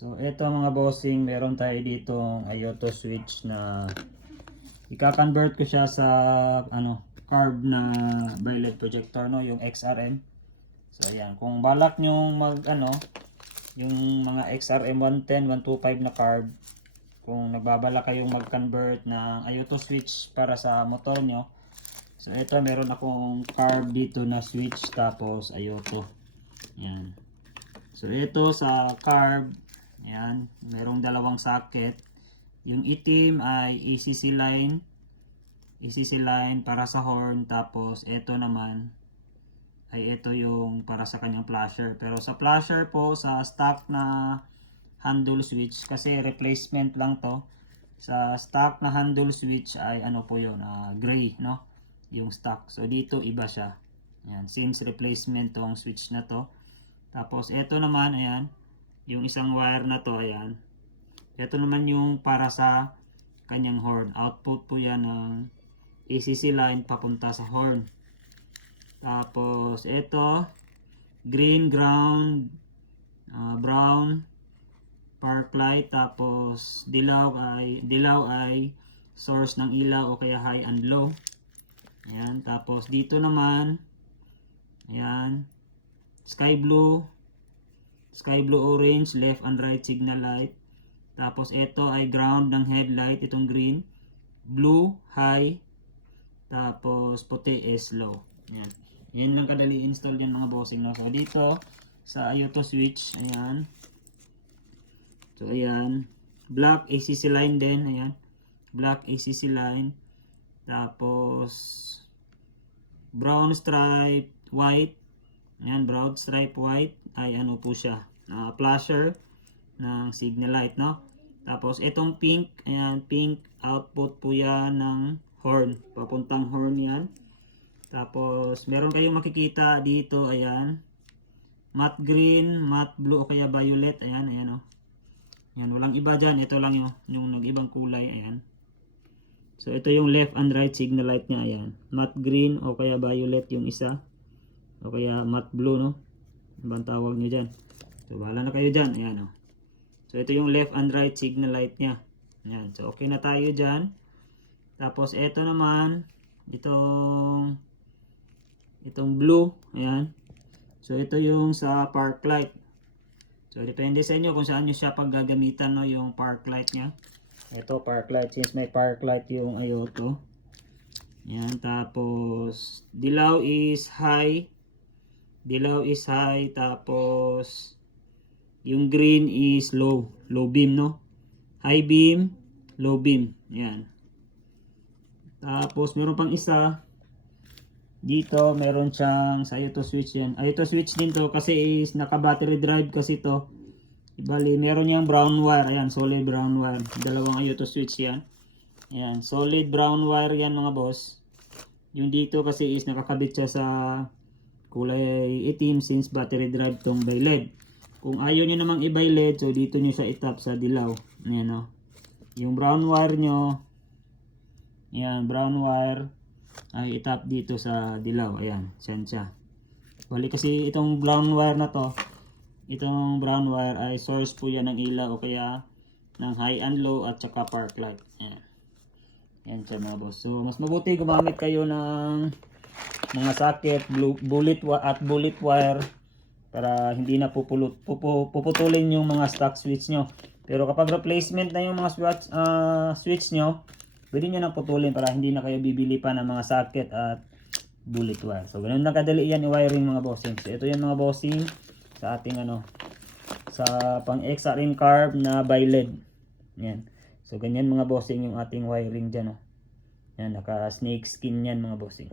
So ito mga bossing, meron tayo ditong Ayoto switch na ika-convert ko siya sa carb na BiLED projector, no, yung XRM. So ayan, kung balak nyo yung mga XRM 110, 125 na carb, kung nagbabala kayong mag-convert ng Ayoto switch para sa motor nyo. So ito, meron akong carb dito na switch tapos Ayoto. Ayan. So ito sa carb, ayan, merong dalawang socket. Yung itim ay ECC line para sa horn, tapos ito naman ay ito yung para sa kanyang flasher. Pero sa flasher po, sa stock na handle switch, kasi replacement lang to, sa stock na handle switch ay po yun, gray, no, yung stock. So dito iba siya, ayan, since replacement tong switch na to. Tapos ito naman, ayan, yung isang wire na to, ayan, ito naman yung para sa kanyang horn. Output po yan ng ECC line papunta sa horn. Tapos ito, green, ground, brown, park light. Tapos dilaw ay source ng ilaw o kaya high and low. Ayan. Tapos dito naman, ayan, sky blue orange, left and right signal light. Tapos ito ay ground ng headlight, itong green, blue high, tapos puti is low. Ayan. Yan lang kadali install yan mga bossing, no? So dito sa Ayoto switch, ayan. So ayan, black ACC line din, ayan. Black ACC line. Tapos brown stripe white. Ayan, brown stripe white ay po siya, flasher ng signal light, no? Tapos itong pink, ayan, pink output po yan ng horn, papuntang horn yan. Tapos meron kayong makikita dito, ayan, matte green, matte blue o kaya violet, ayan, ayan, oh. Ayan, walang iba dyan, ito lang yung nag-ibang kulay, ayan. So ito yung left and right signal light niya, ayan, matte green o kaya violet yung isa, o kaya matte blue, no, ibang tawag nyo dyan. So bahala na kayo dyan, ayan, oh. So ito yung left and right signal light niya, ayan. So okay na tayo dyan. Tapos ito naman, itong blue, ayan. So ito yung sa park light. So depende sa inyo kung saan nyo siya paggagamitan, no, yung park light nya. Ito park light, since may park light yung Ayoto. Ayan. Tapos dilaw is high. Tapos yung green is low beam, no. High beam, low beam. Ayan. Tapos meron pang isa dito, meron siyang sa Ayoto switch yan. Ayoto switch din to kasi is naka battery drive kasi to. Ibali, meron niyang brown wire. Ayan, solid brown wire. Dalawang Ayoto switch yan. Ayan, solid brown wire yan mga boss. Yung dito kasi is nakakabit siya sa kulay itim since battery drive tong BiLED. Kung ayaw nyo namang i-BiLED, so dito nyo siya itap sa dilaw. Ayan, o. Yung brown wire nyo, ayan, brown wire ay itap dito sa dilaw. Ayan, siyan siya. Bali kasi itong brown wire na to, itong brown wire ay source po yan ng ilaw o kaya ng high and low at saka park light. Ayan. Ayan siya mga boss. So mas mabuti gumamit kayo ng mga socket, bullet wire para hindi na puputulin yung mga stock switch nyo. Pero kapag replacement na yung mga switch nyo, pwede nyo na putulin para hindi na kayo bibili pa ng mga socket at bullet wire. So ganun lang kadali yan i-wiring mga bossing. So ito yan mga bossing sa ating sa pang XRM carb na BiLED. Yan. So ganyan mga bossing yung ating wiring dyan, oh. Yan, naka snake skin yan mga bossing.